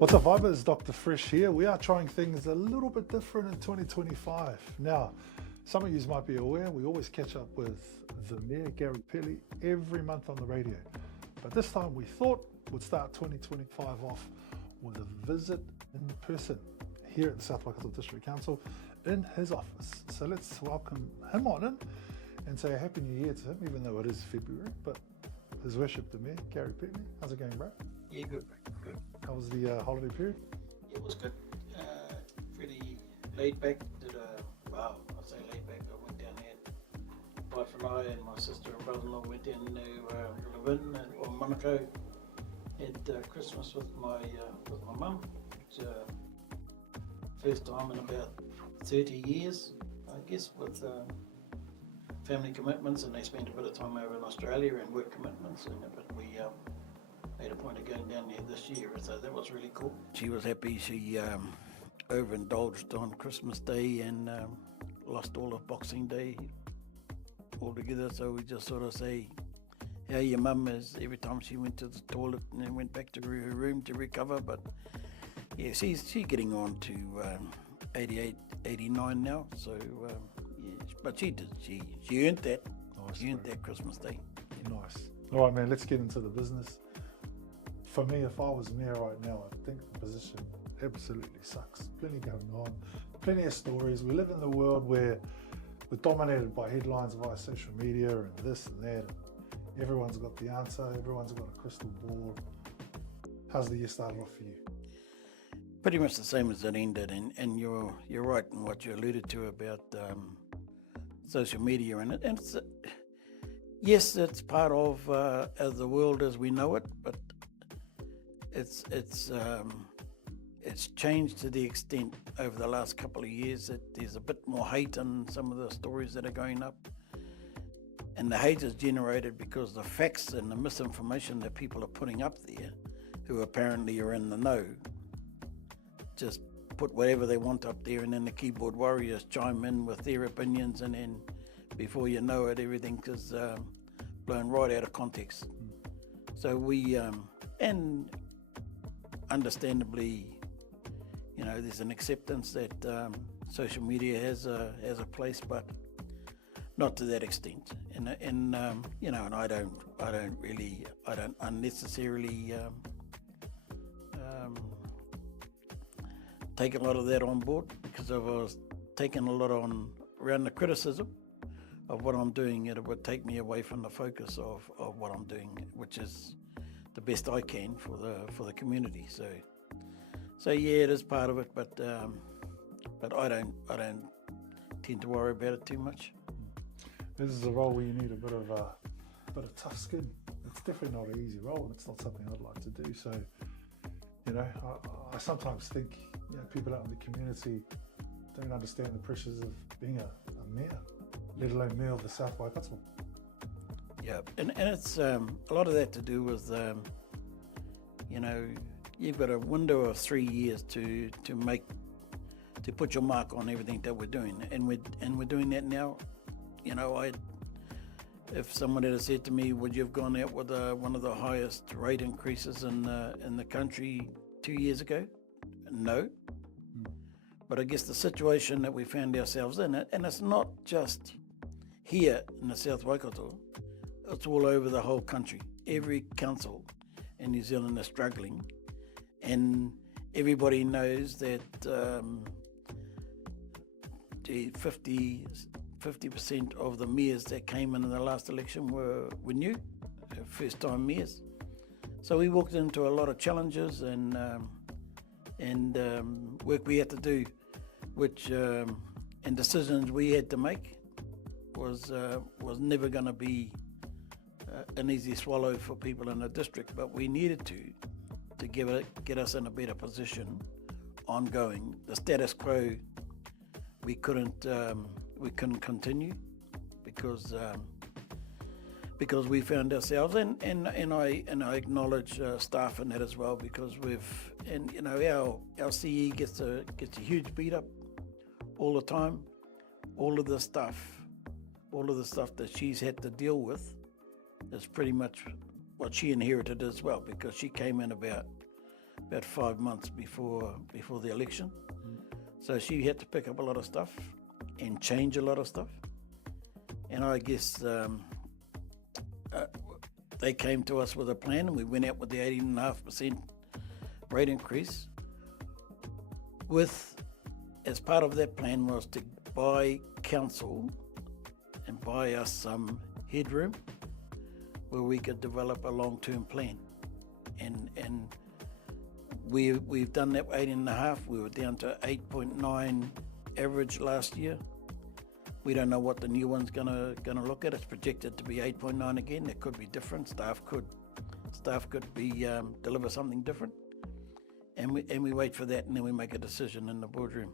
What's up, Vibes? Dr. Fresh here. We are trying things a little bit different in 2025. Now, some of you might be aware, we always catch up with the Mayor, Gary Petley, every month on the radio. But this time we thought we'd start 2025 off with a visit in person here at the South Waikato District Council in his office. So let's welcome him on in and say a Happy New Year to him, even though it is February. But His Worship the Mayor, Gary Petley. How's it going, bro? Yeah, good, good. How was the holiday period? It was good. Pretty laid back. I say laid back. I went down there. Wife and I and my sister and brother-in-law went down to Levin or Manukau. Had Christmas with my mum. It's first time in about 30 years, I guess, with family commitments, and they spent a bit of time over in Australia and work commitments, but we made a point of going down there this year, so that was really cool. She was happy. She overindulged on Christmas Day and lost all of Boxing Day altogether, so we just sort of say how your mum is every time she went to the toilet and then went back to her room to recover. But yeah, she's getting on to 88, 89 now, so yeah, but she did. She earned that. Nice, she earned that Christmas Day. Yeah. Nice. All right, man, let's get into the business. For me, if I was mayor right now, I think the position absolutely sucks. Plenty going on, plenty of stories. We live in the world where we're dominated by headlines via social media and this and that. And everyone's got the answer. Everyone's got a crystal ball. How's the year started off for you? Pretty much the same as it ended, and you're right in what you alluded to about social media and it. And it's, yes, it's part of the world as we know it, but it's changed to the extent over the last couple of years that there's a bit more hate in some of the stories that are going up, and the hate is generated because the facts and the misinformation that people are putting up there, who apparently are in the know, just put whatever they want up there, and then the keyboard warriors chime in with their opinions, and then before you know it, everything is blown right out of context. So we and understandably, you know, there's an acceptance that social media has a place, but not to that extent. And you know, and I don't unnecessarily take a lot of that on board, because if I was taking a lot on around the criticism of what I'm doing, it would take me away from the focus of what I'm doing, which is the best I can for the community. So yeah, it is part of it, but I don't tend to worry about it too much. This is a role where you need a bit of tough skin. It's definitely not an easy role, and it's not something I'd like to do. So, you know, I sometimes think, you know, people out in the community don't understand the pressures of being a mayor, let alone mayor of the South Waikato. Yeah, and it's a lot of that to do with, you know, you've got a window of 3 years to put your mark on everything that we're doing, and we're doing that now. You know, if someone had said to me, would you have gone out with one of the highest rate increases in the country 2 years ago? No. But I guess the situation that we found ourselves in, and it's not just here in the South Waikato, it's all over the whole country. Every council in New Zealand is struggling, and everybody knows that 50% of the mayors that came in the last election were new, first-time mayors. So we walked into a lot of challenges and work we had to do, which and decisions we had to make was never going to be an easy swallow for people in the district, but we needed to get us in a better position ongoing. The status quo, we couldn't continue because we found ourselves, and I acknowledge staff in that as well, because you know, our CE gets a huge beat up all the time. All of the stuff that she's had to deal with is pretty much what she inherited as well, because she came in about about 5 months before the election. So she had to pick up a lot of stuff and change a lot of stuff. And I guess they came to us with a plan, and we went out with the 18.5% rate increase. As part of that plan was to buy council and buy us some headroom where we could develop a long-term plan. And we've done that with 18.5. We were down to 8.9 average last year. We don't know what the new one's gonna look at. It's projected to be 8.9 again. It could be different. Staff could be deliver something different. And we wait for that, and then we make a decision in the boardroom.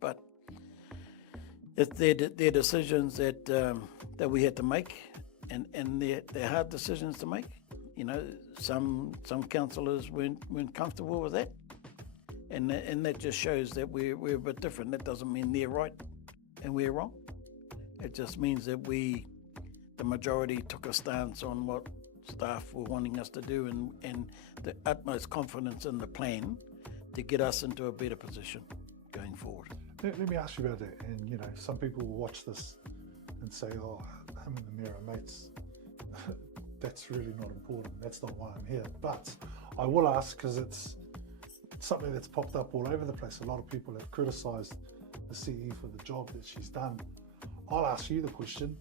But it's their decisions that we had to make, and they're hard decisions to make. You know, some councillors weren't comfortable with that, and that just shows that we're a bit different. That doesn't mean they're right and we're wrong. It just means that the majority took a stance on what staff were wanting us to do, and the utmost confidence in the plan to get us into a better position going forward. Let me ask you about that. And you know, some people will watch this and say, "Oh, him and the mayor are mates." That's really not important. That's not why I'm here. But I will ask, because it's something that's popped up all over the place. A lot of people have criticised the CE for the job that she's done. I'll ask you the question: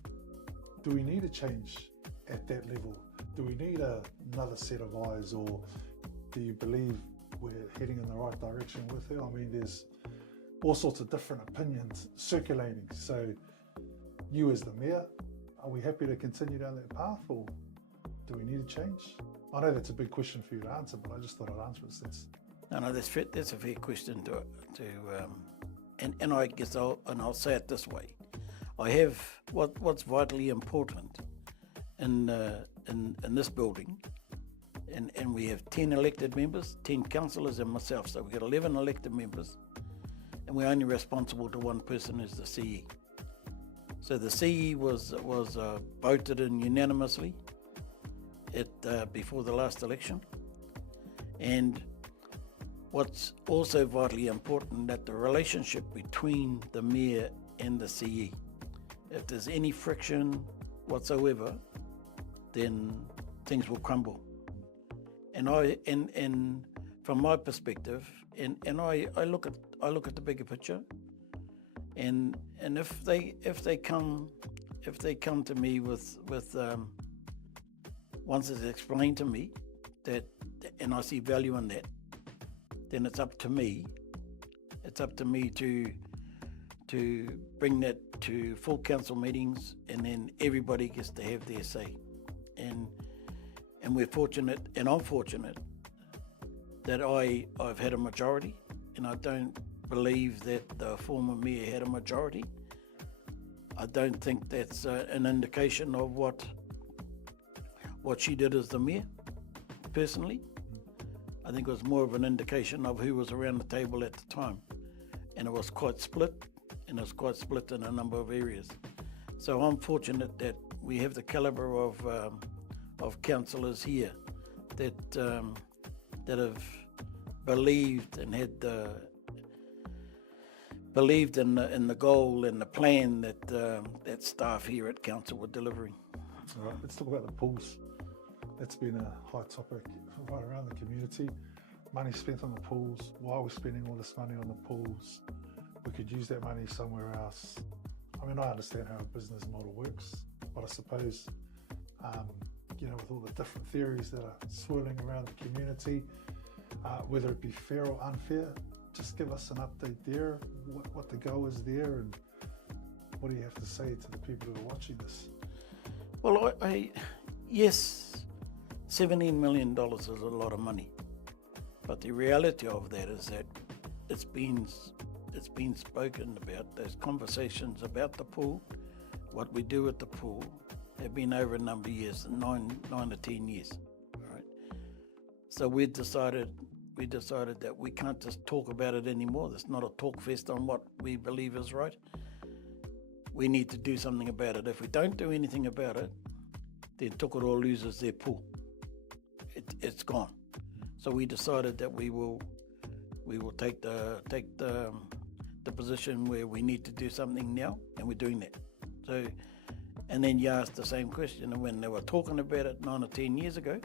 do we need a change at that level? Do we need another set of eyes, or do you believe we're heading in the right direction with her? I mean, there's all sorts of different opinions circulating. So you as the mayor, are we happy to continue down that path, or do we need a change? I know that's a big question for you to answer, but I just thought I'd answer it. No, that's a fair question and I guess I'll say it this way: I have what's vitally important in this building, and we have 10 elected members, 10 councillors, and myself. So we've got 11 elected members, and we're only responsible to one person, who's the CE. So the CE was voted in unanimously before the last election. And what's also vitally important, that the relationship between the mayor and the CE, if there's any friction whatsoever, then things will crumble. And from my perspective, and I look at the bigger picture, and if they come to me with once it's explained to me that, and I see value in that, then it's up to me to bring that to full council meetings, and then everybody gets to have their say. And we're fortunate, and I'm fortunate, that I've had a majority, and I don't believe that the former mayor had a majority. I don't think that's an indication of what she did as the mayor, personally. I think it was more of an indication of who was around the table at the time. And it was quite split, and it was quite split in a number of areas. So I'm fortunate that we have the calibre of councillors here that have believed and had believed in the goal and the plan that staff here at council were delivering. All right, let's talk about the pools. That's been a high topic right around the community. Money spent on the pools. Why are we spending all this money on the pools? We could use that money somewhere else. I mean, I understand how a business model works, but I suppose, with all the different theories that are swirling around the community, whether it be fair or unfair, just give us an update there, what the go is there, and what do you have to say to the people who are watching this? Well, yes, $17 million is a lot of money, but the reality of that is that it's been spoken about. Those conversations about the pool, what we do at the pool, have been over a number of years, 9 to 10 years. Right? So we decided that we can't just talk about it anymore. There's not a talk fest on what we believe is right. We need to do something about it. If we don't do anything about it, then Tokoroa loses their pool. It's gone. So we decided that we will take the position where we need to do something now, and we're doing that. So, and then you asked the same question, and when they were talking about it 9 or 10 years ago,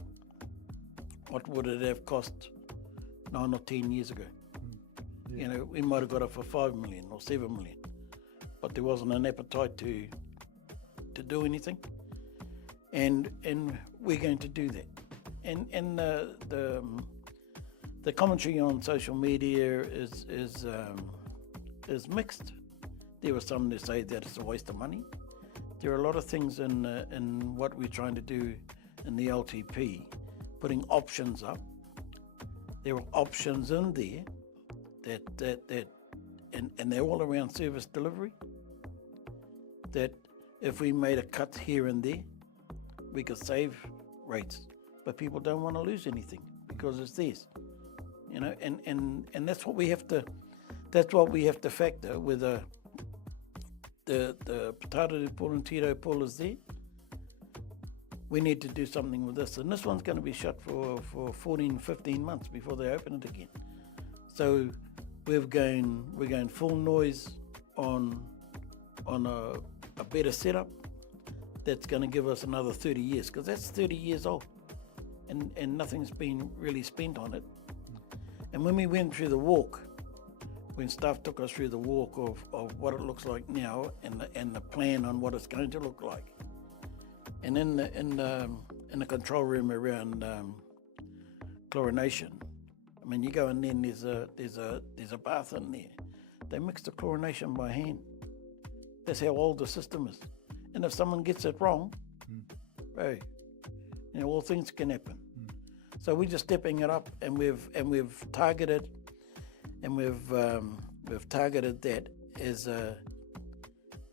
what would it have cost 9 or 10 years ago? Yeah. You know, we might have got it for 5 million or 7 million, but there wasn't an appetite to do anything, and we're going to do that. And the commentary on social media is mixed. There are some that say that it's a waste of money. There are a lot of things in what we're trying to do in the LTP, putting options up. There are options in there that and they're all around service delivery, that if we made a cut here and there, we could save rates, but people don't want to lose anything because it's theirs, you know, and that's what we have to factor with the Potato de Pool and Tiro Pool is there. We need to do something with this, and this one's going to be shut for 14, 15 months before they open it again. So we're going full noise on a better setup that's going to give us another 30 years, because that's 30 years old, and nothing's been really spent on it. And when we went through the walk, when staff took us through the walk of what it looks like now and the plan on what it's going to look like, and in the control room around chlorination, I mean, you go in there and there's a bath in there. They mix the chlorination by hand. That's how old the system is. And if someone gets it wrong, hey, you know, all things can happen. So we're just stepping it up, and we've targeted, and we've targeted that as a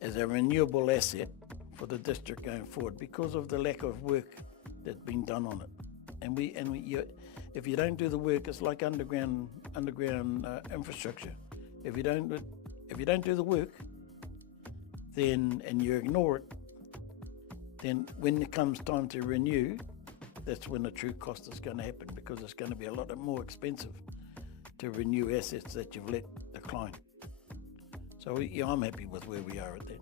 renewable asset for the district going forward because of the lack of work that's been done on it. And if you don't do the work, it's like underground infrastructure. If you don't do the work, then and you ignore it, then when it comes time to renew, that's when the true cost is going to happen, because it's going to be a lot more expensive to renew assets that you've let decline. So yeah, I'm happy with where we are at that.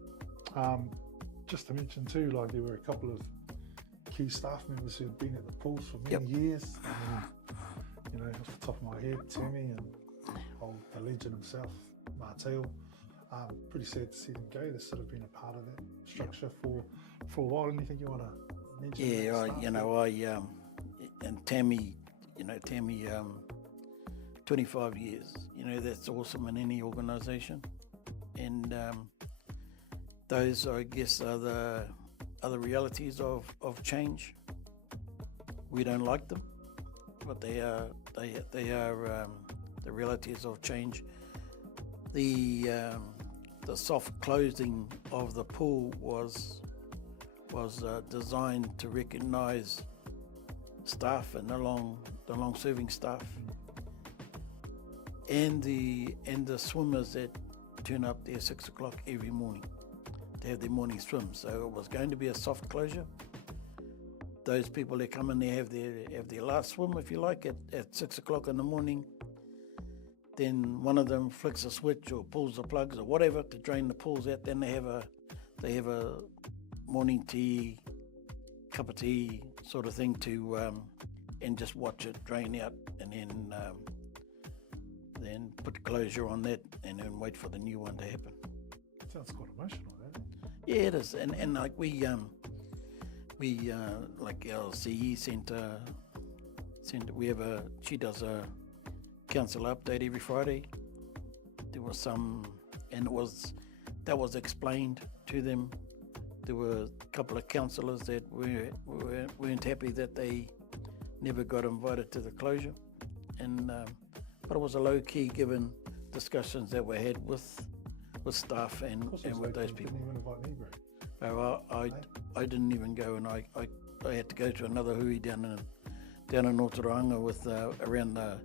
Just to mention too, like there were a couple of key staff members who'd been at the pools for many years. You know, off the top of my head, Tammy and the legend himself, Martell. Pretty sad to see them go. They've sort of been a part of that structure for a while. Anything you want to mention? Yeah, and Tammy, 25 years. You know, that's awesome in any organisation. And those, I guess, are the realities of change. We don't like them, but they are the realities of change. The soft closing of the pool was designed to recognise staff and the long serving staff, and the swimmers that turn up there 6 o'clock every morning to have their morning swim. So it was going to be a soft closure. Those people that come in there have their last swim, if you like, at 6 o'clock in the morning. Then one of them flicks a switch or pulls the plugs or whatever to drain the pools out. Then they have a morning tea, cup of tea sort of thing to and just watch it drain out, and then put the closure on that, and then wait for the new one to happen. Sounds quite emotional, that. Yeah, it is, and like we like our CE centre, she does a council update every Friday. There was some, and that was explained to them. There were a couple of councillors that weren't happy that they never got invited to the closure, and but it was a low key given discussions that were had with staff and with those people. Didn't even invite me, bro. I didn't even go, and I had to go to another hui down in Otorohanga with around the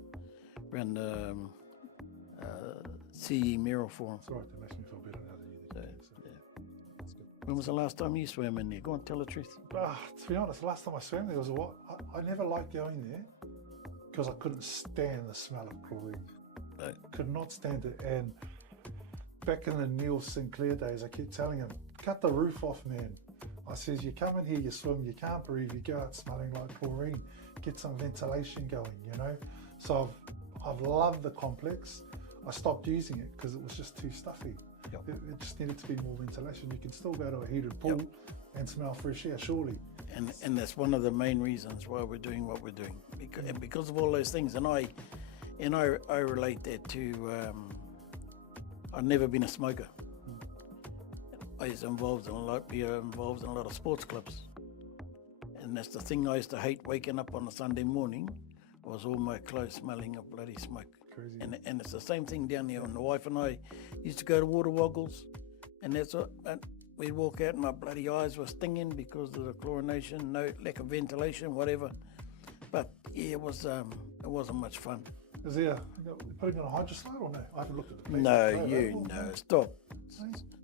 CE Mural Forum. It's all right, that makes me feel better now that you did. So, yeah. That's good. When was the last time you swam in there? Go on, tell the truth. To be honest, the last time I swam there was I never liked going there. because I couldn't stand the smell of chlorine. Right. Could not stand it. And back in the Neil Sinclair days, I kept telling him, cut the roof off, man. I says, you come in here, you swim, you can't breathe, you go out smelling like chlorine. Get some ventilation going, you know. So I've loved the complex. I stopped using it because it was just too stuffy. Yep. It just needed to be more ventilation. You can still go to a heated pool and smell fresh air, surely. And that's one of the main reasons why we're doing what we're doing, because of all those things. And I relate that to I've never been a smoker. I was involved in a lot of sports clubs, and that's the thing I used to hate, waking up on a Sunday morning, was all my clothes smelling of bloody smoke. Crazy. And it's the same thing down here. And the wife and I used to go to water woggles, and that's what. We'd walk out and my bloody eyes were stinging because of the chlorination, no lack of ventilation, whatever. But yeah, it wasn't much fun. Is there putting on a hydroslide or no? I haven't looked at the paper. No,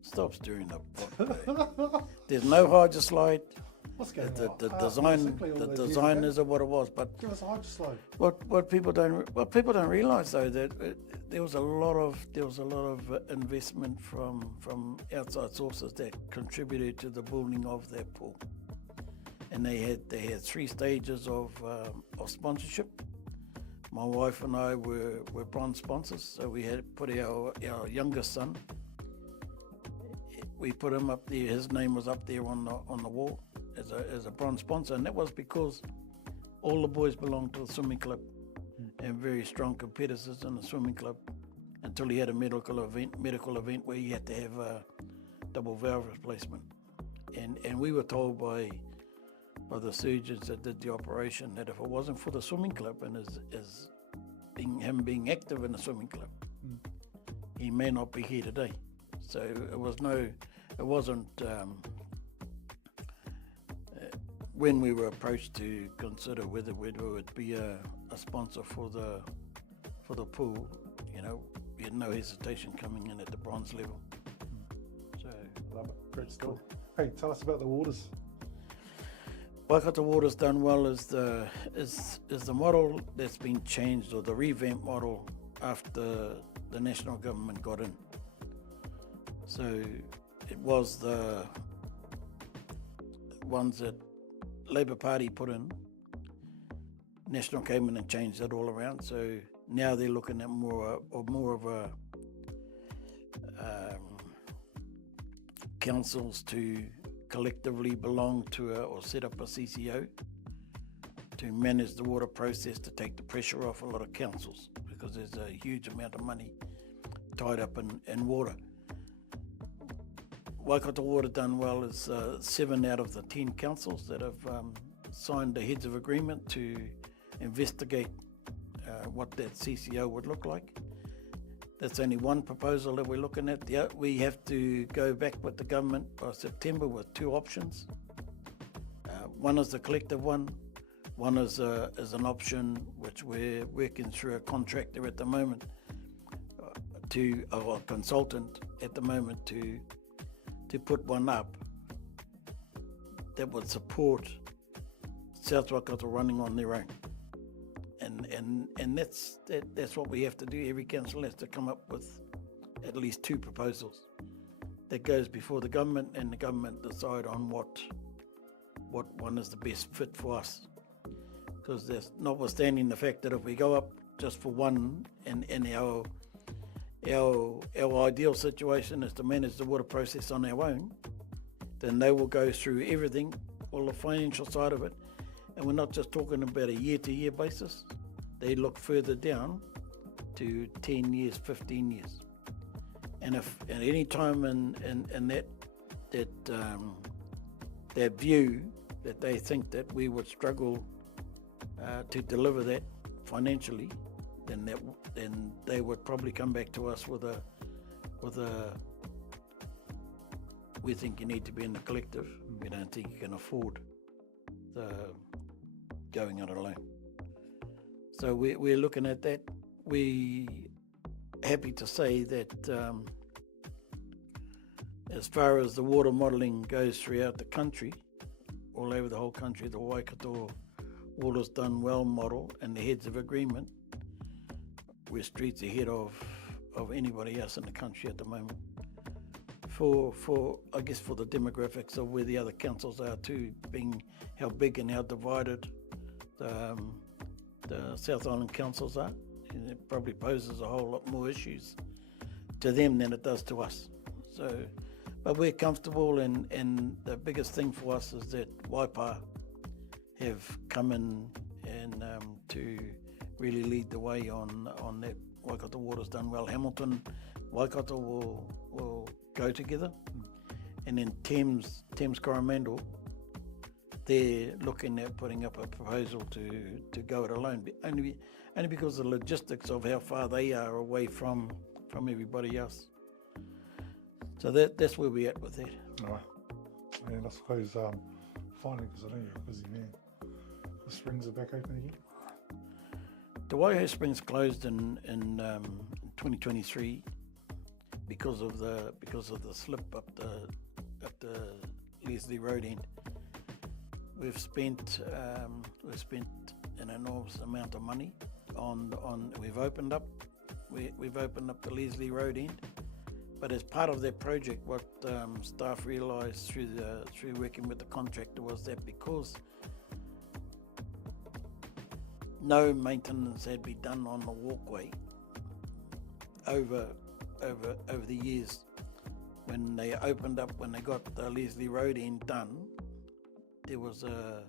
stop stirring up pot. There's no hydroslide. What's going The on? design isn't what it was, but Give us a hydroslide. what people don't realise though, that there was a lot of investment from outside sources that contributed to the building of that pool, and they had 3 stages of sponsorship. My wife and I were bronze sponsors, so we had put our youngest son. We put him up there. His name was up there on the wall as a bronze sponsor, and that was because all the boys belonged to the swimming club and very strong competitors in the swimming club, until he had a medical event where he had to have a double valve replacement, and we were told by the surgeons that did the operation that if it wasn't for the swimming club and him being active in the swimming club, he may not be here today. So it wasn't when we were approached to consider whether we would be a sponsor for the pool, you know, we had no hesitation coming in at the bronze level. So Love it. Great story. Hey, tell us about the waters. Waikato Water's done well is the model that's been changed, or the revamped model, after the national government got in. So it was the ones that Labour Party put in. National came in and changed that all around. So now they're looking at more of a councils to collectively belong to or set up a CCO to manage the water process, to take the pressure off a lot of councils, because there's a huge amount of money tied up in water. Waikato Water done well is 7 out of the 10 councils that have signed the heads of agreement to investigate what that CCO would look like. That's only one proposal that we're looking at. We have to go back with the government by September with 2 options. One is the collective one. One is an option which we're working through a contractor at the moment, or a consultant at the moment, to put one up that would support South Waikato running on their own. And that's what we have to do. Every council has to come up with at least 2 proposals that goes before the government, and the government decide on what one is the best fit for us. Because there's, notwithstanding the fact that if we go up just for one, and our ideal situation is to manage the water process on our own, then they will go through everything, all the financial side of it. And we're not just talking about a year-to-year basis. They look further down to 10 years, 15 years. And if at any time in that view that they think that we would struggle to deliver that financially, then they would probably come back to us with a we think you need to be in the collective. We don't think you can afford the going it alone. So we're looking at that. We happy to say that as far as the water modelling goes throughout the country, all over the whole country, the Waikato Water's Done Well model and the heads of agreement, we're streets ahead of anybody else in the country at the moment. For I guess for the demographics of where the other councils are too, being how big and how divided the South Island councils are, and it probably poses a whole lot more issues to them than it does to us. So, but we're comfortable, and the biggest thing for us is that Waipa have come in and to really lead the way on that. Waikato Water's Done Well. Hamilton, Waikato will go together, and then Thames Coromandel, they're looking at putting up a proposal to go it alone, only because of the logistics of how far they are away from everybody else. So that's where we're at with that. All right. And I suppose finally, because I know you're a busy man, the springs are back open again? The Waiho Springs closed in 2023 because of the slip up the Leslie Road end. We've spent an enormous amount of money on we've opened up the Leslie Road end, but as part of that project, what staff realised through working with the contractor was that because no maintenance had been done on the walkway over the years, when they got the Leslie Road end done, there was a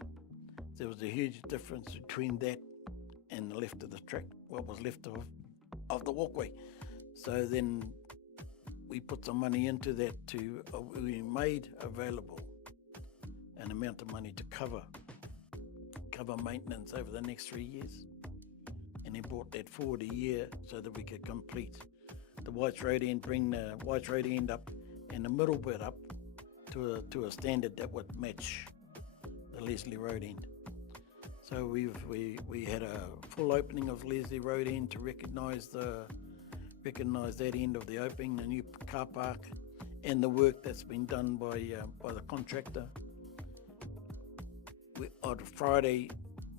huge difference between that and the left of the track, what was left of the walkway. So then we put some money into that we made available an amount of money to cover maintenance over the next 3 years, and then brought that forward a year so that we could complete the Whites Road end, bring the Whites Road end up and the middle bit up to a standard that would match the Leslie Road end. So we had a full opening of Leslie Road end to recognise that end of the opening, the new car park, and the work that's been done by the contractor. On Friday,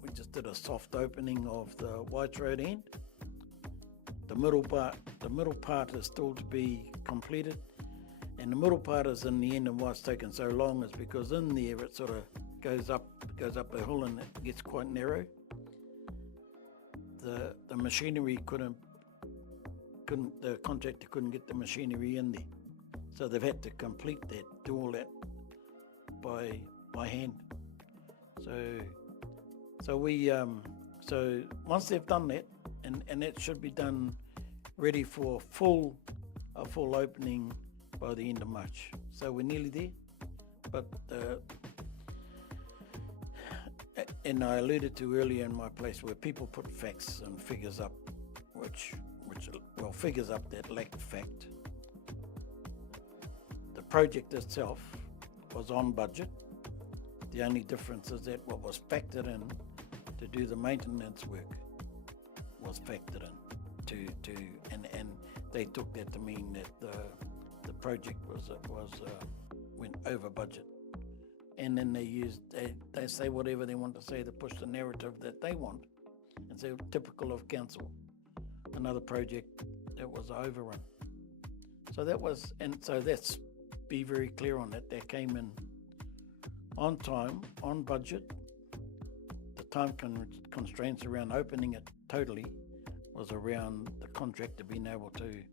we just did a soft opening of the Whites Road end. The middle part is still to be completed, and the middle part is in the end, and why it's taken so long is because in there it sort of goes up a hill and it gets quite narrow. The machinery the contractor couldn't get the machinery in there, so they've had to complete that, do all that by hand. So once they've done that, and that should be done ready for a full opening by the end of March. So we're nearly there, but and I alluded to earlier in my place where people put facts and figures up, which figures up that lack of fact. The project itself was on budget. The only difference is that what was factored in to do the maintenance work was factored in and they took that to mean that the project went over budget. And then they say whatever they want to say to push the narrative that they want, and say typical of council, another project that was overrun. So that's be very clear on that. That came in on time, on budget. The time constraints around opening it totally was around the contractor being able to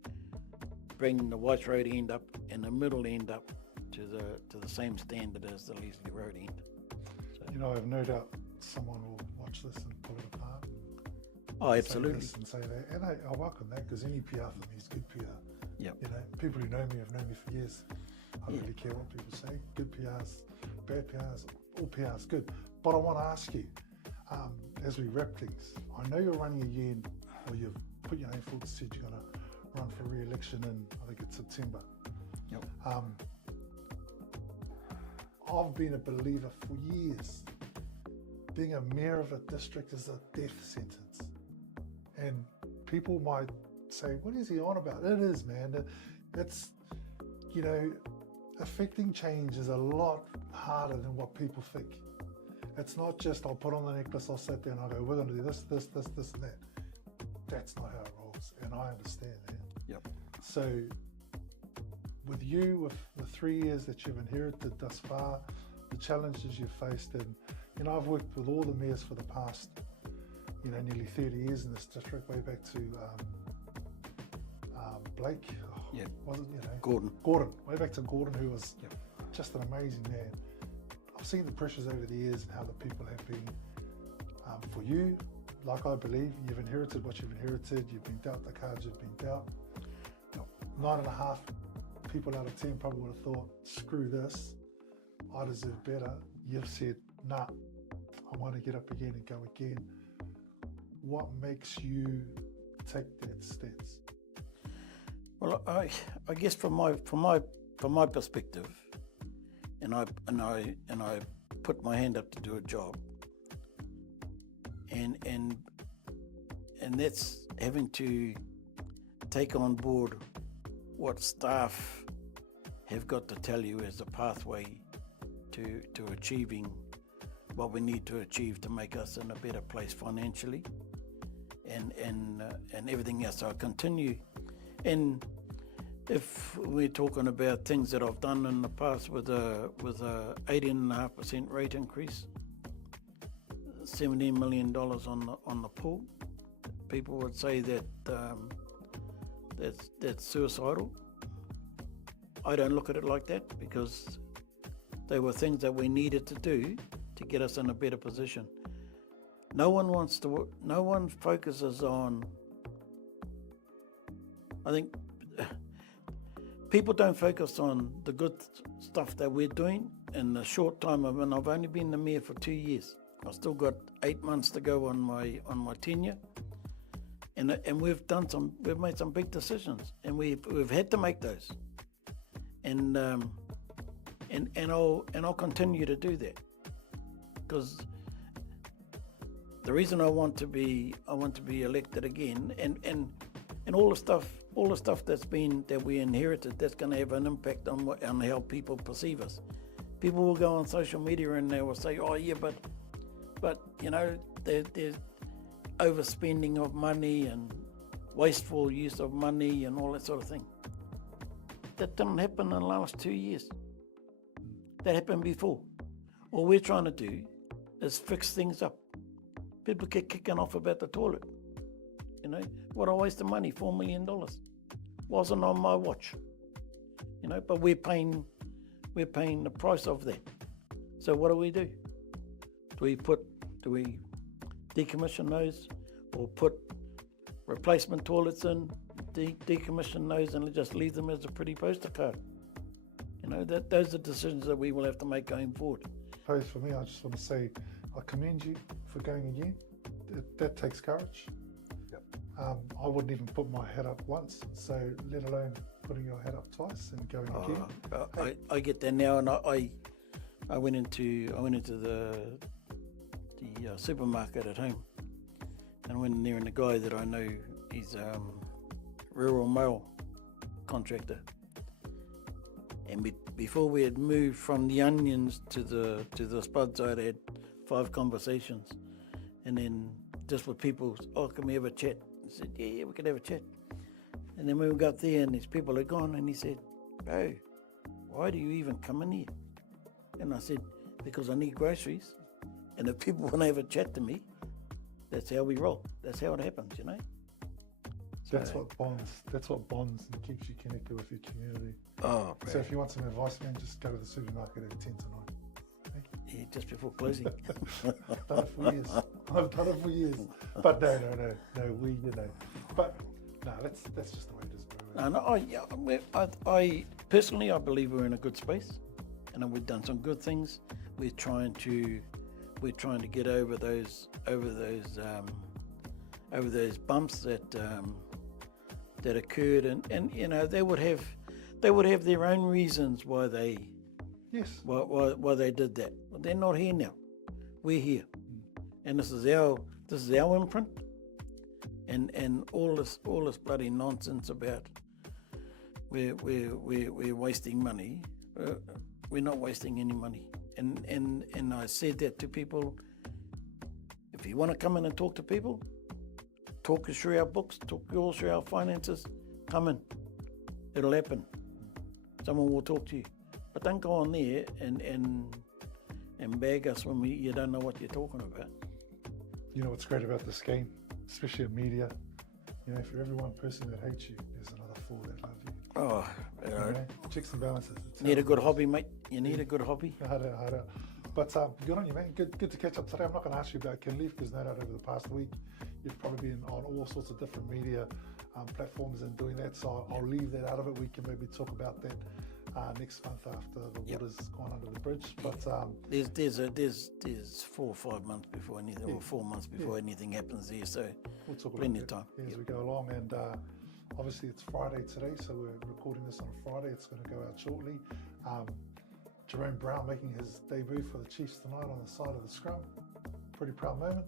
bring the Whites Road end up and the middle end up to the same standard as the Leslie Road end. So, I have no doubt someone will watch this and pull it apart. Oh, absolutely. Say this and say that, and I welcome that, because any PR for me is good PR. Yep. People who know me have known me for years. I don't really care what people say. Good PRs, bad PRs, all PRs good. But I want to ask you, as we wrap things, I know you're running again, or you've put your name forward, said you're going to run for re-election in, I think it's September. Yep. I've been a believer for years. Being a mayor of a district is a death sentence. And people might say, what is he on about? It is, man. It's, affecting change is a lot harder than what people think. It's not just I'll put on the necklace, I'll sit there and I'll go, we're going to do this, this, this, this, and that. That's not how it rolls, and I understand that. Yep. So, with you, with the 3 years that you've inherited thus far, the challenges you've faced, and I've worked with all the mayors for the past, nearly 30 years in this district, way back to Blake. Yeah. Was it, Gordon. Way back to Gordon, who was Yep. just an amazing man. I've seen the pressures over the years and how the people have been. For you, like I believe, you've inherited what you've inherited. You've been dealt the cards you've been dealt. 9.5 people out of 10 probably would have thought, screw this, I deserve better. You've said, nah, I want to get up again and go again. What makes you take that stance? Well, I guess from my perspective, and I put my hand up to do a job, and that's having to take on board what staff have got to tell you as a pathway to achieving what we need to achieve to make us in a better place financially, and everything else. So I continue, and if we're talking about things that I've done in the past with a 18.5% rate increase, $17 million on the pool, people would say that that's suicidal. I don't look at it like that, because they were things that we needed to do to get us in a better position. No one focuses on, I think people don't focus on the good stuff that we're doing in the short time of, and I've only been the mayor for 2 years. I've still got 8 months to go on my tenure, and we've made some big decisions, and we've had to make those, and I'll continue to do that, because the reason I want to be elected again, and all the stuff that we inherited, that's going to have an impact on how people perceive us. People will go on social media and they will say, oh yeah, but there's overspending of money and wasteful use of money and all that sort of thing. That didn't happen in the last 2 years. That happened before. All we're trying to do is fix things up. People keep kicking off about the toilet. What a waste of money, $4 million. Wasn't on my watch. But we're paying the price of that. So what do? Do we decommission those, or put replacement toilets in, decommission those, and just leave them as a pretty poster card? Those are decisions that we will have to make going forward. For me, I just want to say, I commend you for going again. That takes courage. Yep. I wouldn't even put my head up once, so let alone putting your head up twice and going again. I get that now, and I went into the supermarket at home, and I went in there, and the guy that I know, he's rural mail contractor, and before we had moved from the onions to the spuds, I had 5 conversations, and then just with people, oh, can we have a chat? I said, yeah, we can have a chat. And then we got there, and these people had gone, and he said, oh, why do you even come in here? And I said, because I need groceries, and if people want to have a chat to me, that's how we roll. That's how it happens, So, that's what bonds and keeps you connected with your community. Oh, so if you want some advice, man, just go to the supermarket at 10 to 9. Yeah, just before closing. I've done it for years. I've done it for years. But no, But no, that's just the way it is, bro. No, I personally, I believe we're in a good space, and we've done some good things. We're trying to get over those bumps that occurred, and they would have their own reasons why they did that. But they're not here now. We're here, and this is our imprint, and all this bloody nonsense about we're wasting money. We're not wasting any money, And I said that to people. If you want to come in and talk to people, talk us through our books, talk you all through our finances, come in. It'll happen. Someone will talk to you. But don't go on there and bag us when you don't know what you're talking about. You know what's great about this game, especially in media? You know, for every one person that hates you, there's another 4 that love you. Oh, You know, checks and balances. It's need how a good it hobby, mate. You need a good hobby. Hard out. But good on you, man. Good to catch up today. I'm not going to ask you about Kinleaf because no doubt over the past week you've probably been on all sorts of different media platforms and doing that. So I'll leave that out of it. We can maybe talk about that next month after the water's gone under the bridge. But there's 4 or 5 months before anything, or 4 months before anything happens there. So we'll talk plenty of about time as we go along. And obviously it's Friday today, so we're recording this on a Friday. It's going to go out shortly. Jerome Brown making his debut for the Chiefs tonight on the side of the scrum. Pretty proud moment.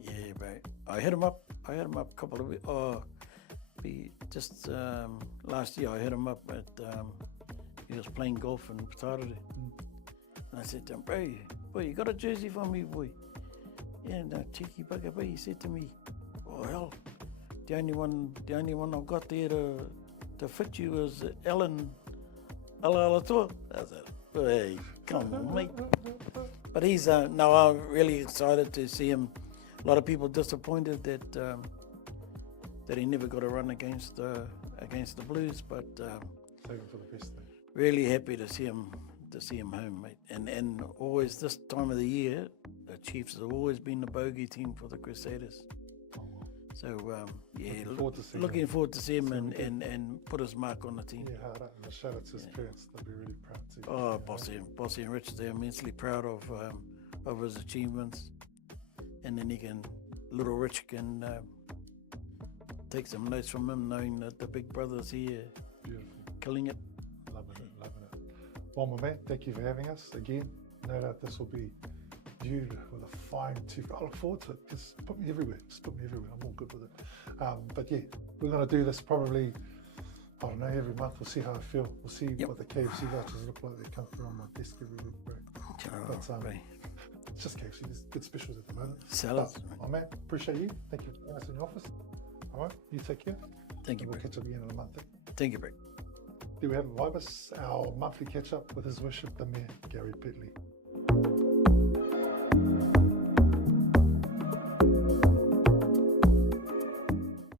Yeah, mate. I hit him up a couple of weeks. Last year I hit him up at he was playing golf in Petley. And I said to him, boy, you got a jersey for me, boy? Yeah, and cheeky bugger, boy, he said to me, oh hell, the only one I've got there to fit you is Alan Alalatua. I said, hey, come on, mate. But he's no, I'm really excited to see him. A lot of people disappointed that he never got a run against the Blues, but Saving for the best thing. really happy to see him home, mate. And always this time of the year, the Chiefs have always been the bogey team for the Crusaders. So looking forward to see him and put his mark on the team. Yeah, hard out. And shout out to his parents. They'll be really proud too. Oh, Bossy and Rich, they're immensely proud of his achievements. And then little Rich can take some notes from him, knowing that the big brother's here, Beautiful. killing it. Loving it. Well, my man, thank you for having us again. No doubt this will be viewed with a fine tooth. I look forward to it. Just put me everywhere. I'm all good with it. But yeah, we're going to do this probably, I don't know, every month. We'll see how I feel. We'll see what the KFC vouchers look like. They come through on my desk every week, bro. It's just KFC. There's good specials at the moment. Salads. Oh man, appreciate you. Thank you for joining us in the office. All right, you take care. Thank you, We'll Brick. catch up again in a month. Thank you, Brick. There we have it, Vibes, our monthly catch up with His Worship the Mayor, Gary Petley.